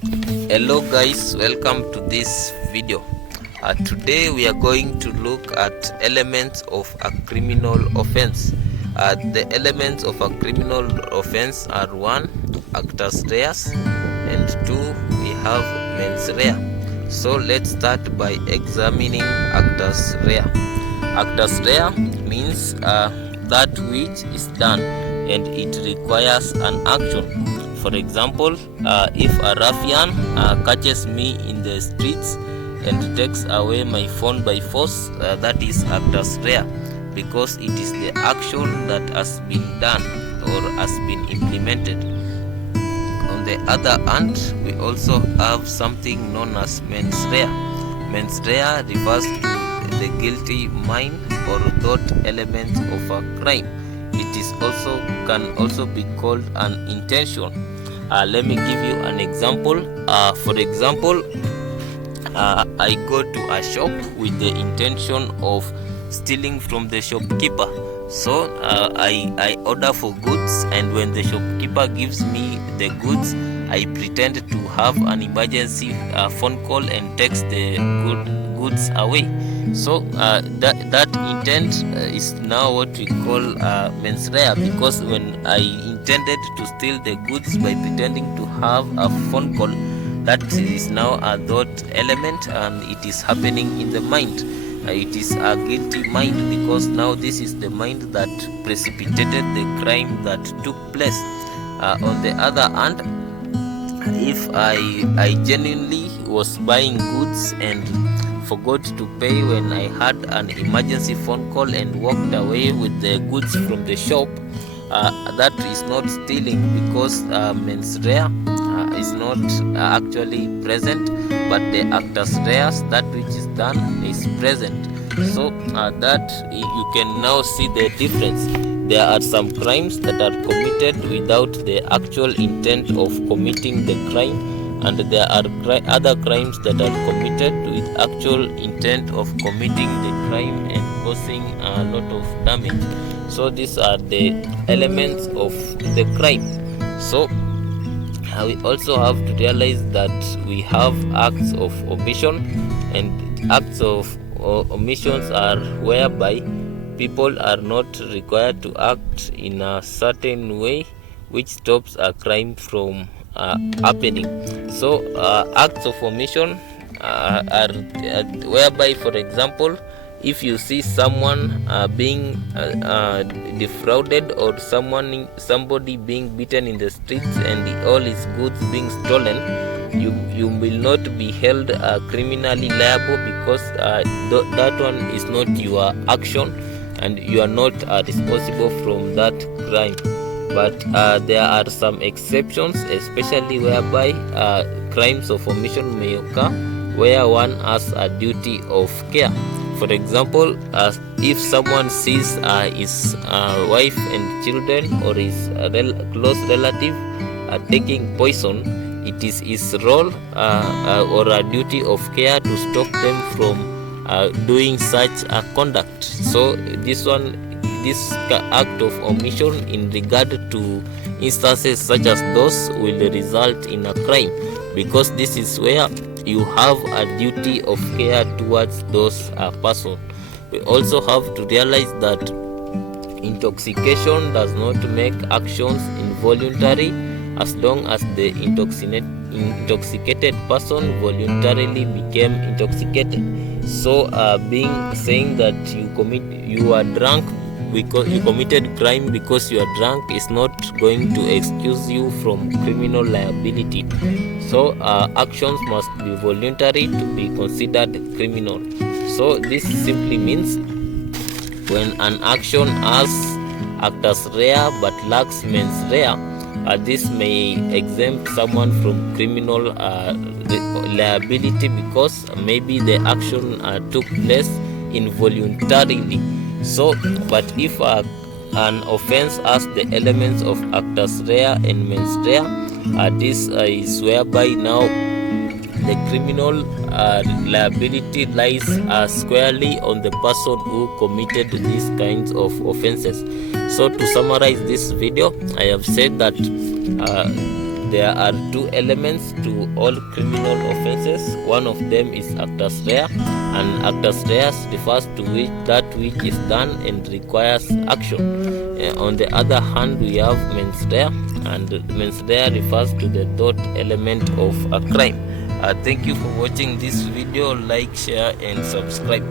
Hello guys, welcome to this video. Today we are going to look at elements of a criminal offense. The elements of a criminal offense are 1. Actus reus, and 2. We have mensrea. So let's start by examining actus rea. Actus rea means that which is done and it requires an action. For example, if a ruffian catches me in the streets and takes away my phone by force, that is actus rea, because it is the action that has been done or has been implemented. On the other hand, we also have something known as mensrea. Mensrea refers to the guilty mind or thought element of a crime. It is can also be called an intention. Let me give you an example. For example, I go to a shop with the intention of stealing from the shopkeeper. So I order for goods, and when the shopkeeper gives me the goods, I pretend to have an emergency phone call and takes the goods away. So that intent is now what we call mensrea, because when I intended to steal the goods by pretending to have a phone call, that is now a thought element, and it is happening in the mind. It is a guilty mind, because now this is the mind that precipitated the crime that took place. On the other hand, if I genuinely was buying goods and forgot to pay when I had an emergency phone call and walked away with the goods from the shop, that is not stealing, because mensrea is not actually present, but the actus reus, that which is done, is present. So that you can now see the difference. There are some crimes that are committed without the actual intent of committing the crime, and there are other crimes that are committed with actual intent of committing the crime and causing a lot of damage. So these are the elements of the crime. So we also have to realize that we have acts of omission, and acts of omissions are whereby people are not required to act in a certain way which stops a crime from happening. So acts of omission are whereby, for example, if you see someone being defrauded, or somebody being beaten in the streets and all his goods being stolen, you will not be held criminally liable, because that one is not your action and you are not responsible from that crime. But there are some exceptions, especially whereby crimes of omission may occur where one has a duty of care. For example, if someone sees his wife and children or his close relative taking poison, it is his role or a duty of care to stop them from doing such a conduct. So this act of omission in regard to instances such as those will result in a crime, because this is where you have a duty of care towards those persons. We also have to realize that intoxication does not make actions involuntary, as long as the intoxicated person voluntarily became intoxicated. So saying that you are drunk because you committed crime because you are drunk is not going to excuse you from criminal liability. So actions must be voluntary to be considered criminal. So this simply means when an action has actus rea but lacks mensrea, this may exempt someone from criminal liability, because maybe the action took place involuntarily. So, but if an offense has the elements of actus rea and mensrea, this is whereby now the criminal liability lies squarely on the person who committed these kinds of offenses. So to summarize this video, I have said that There are two elements to all criminal offenses. One of them is actus rea, and actus rea refers to that which is done and requires action. On the other hand, we have mensrea, and mensrea refers to the thought element of a crime. Thank you for watching this video. Like, share and subscribe.